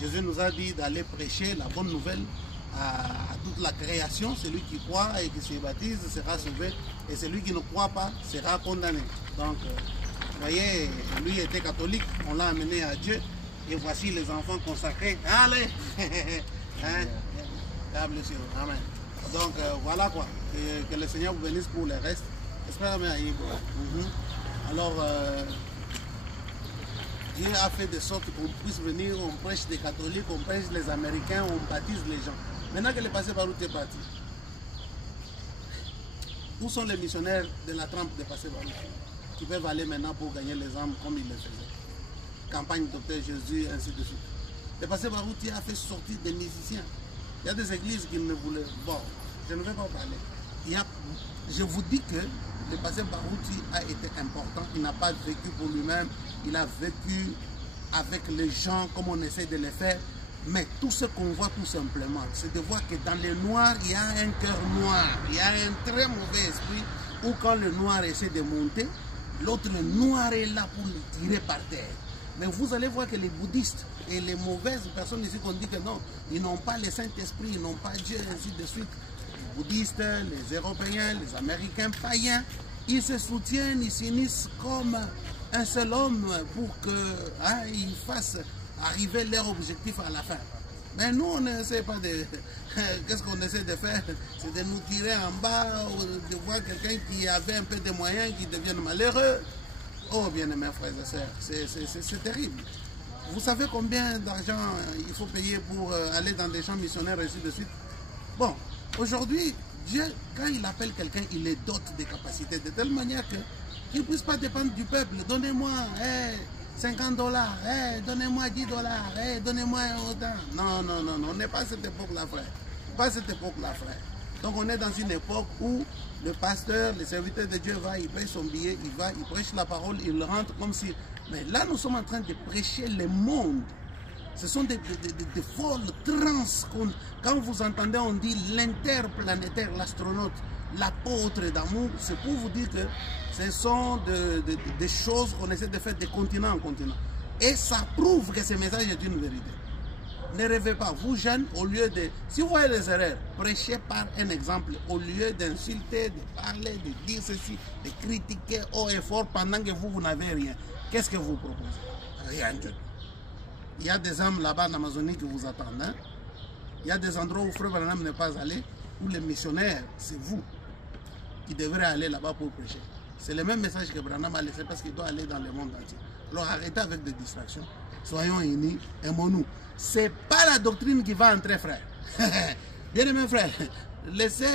Jésus nous a dit d'aller prêcher la bonne nouvelle à toute la création. Celui qui croit et qui se baptise sera sauvé, et celui qui ne croit pas sera condamné. Donc, vous voyez, lui était catholique, on l'a amené à Dieu, et voici les enfants consacrés. Allez, hein? Amen. Donc, voilà quoi, que le Seigneur vous bénisse pour le reste. Alors, Dieu a fait de sorte qu'on puisse venir, on prêche des catholiques, on prêche les Américains, on baptise les gens. Maintenant que le passé Barout est parti, où sont les missionnaires de la trempe de passé Barout qui peuvent aller maintenant pour gagner les âmes comme ils le faisaient? Campagne Docteur Jésus, ainsi de suite. Le passé Barout a fait sortir des musiciens. Il y a des églises qui ne voulaient... Bon, je ne vais pas parler. Je vous dis que le passé Barouti a été important. Il n'a pas vécu pour lui-même. Il a vécu avec les gens comme on essaie de le faire. Mais tout ce qu'on voit tout simplement, c'est de voir que dans le noir, il y a un cœur noir. Il y a un très mauvais esprit où quand le noir essaie de monter, l'autre le noir est là pour le tirer par terre. Mais vous allez voir que les bouddhistes et les mauvaises personnes ici qu'on dit que non, ils n'ont pas le Saint-Esprit, ils n'ont pas Dieu, ainsi de suite. Les bouddhistes, les Européens, les Américains païens, ils se soutiennent, ils s'unissent comme un seul homme pour qu'ils fassent arriver leur objectif à la fin. Mais nous, on n'essaie pas de... Qu'est-ce qu'on essaie de faire? C'est de nous tirer en bas, ou de voir quelqu'un qui avait un peu de moyens qui devienne malheureux. Oh, bien-aimés frères et sœurs, c'est terrible. Vous savez combien d'argent il faut payer pour aller dans des champs missionnaires et ainsi de suite? Bon, aujourd'hui, Dieu, quand il appelle quelqu'un, il les dote des capacités de telle manière qu'il ne puisse pas dépendre du peuple. Donnez-moi 50 $, donnez-moi 10 $, donnez-moi autant. Non, non, non, non, on n'est pas à cette époque-là, frère. Pas à cette époque-là, frère. Donc on est dans une époque où le pasteur, le serviteur de Dieu va, il paye son billet, il va, il prêche la parole, il rentre comme si... Mais là, nous sommes en train de prêcher le monde. Ce sont des folles trans. Quand vous entendez, on dit l'interplanétaire, l'astronaute, l'apôtre d'amour, c'est pour vous dire que ce sont des choses qu'on essaie de faire de continent en continent. Et ça prouve que ce message est une vérité. Ne rêvez pas, vous jeunes, au lieu de... Si vous voyez les erreurs, prêchez par un exemple. Au lieu d'insulter, de parler, de dire ceci, de critiquer haut et fort pendant que vous n'avez rien. Qu'est-ce que vous proposez? Rien du tout. Il y a des âmes là-bas en Amazonie qui vous attendent. Hein? Il y a des endroits où Frère Branham n'est pas allé, où les missionnaires, c'est vous qui devrez aller là-bas pour prêcher. C'est le même message que Branham a laissé parce qu'il doit aller dans le monde entier. Alors arrêtez avec des distractions. Soyons unis, aimons-nous. Ce n'est pas la doctrine qui va entrer, frère. Bien aimé frère, laissez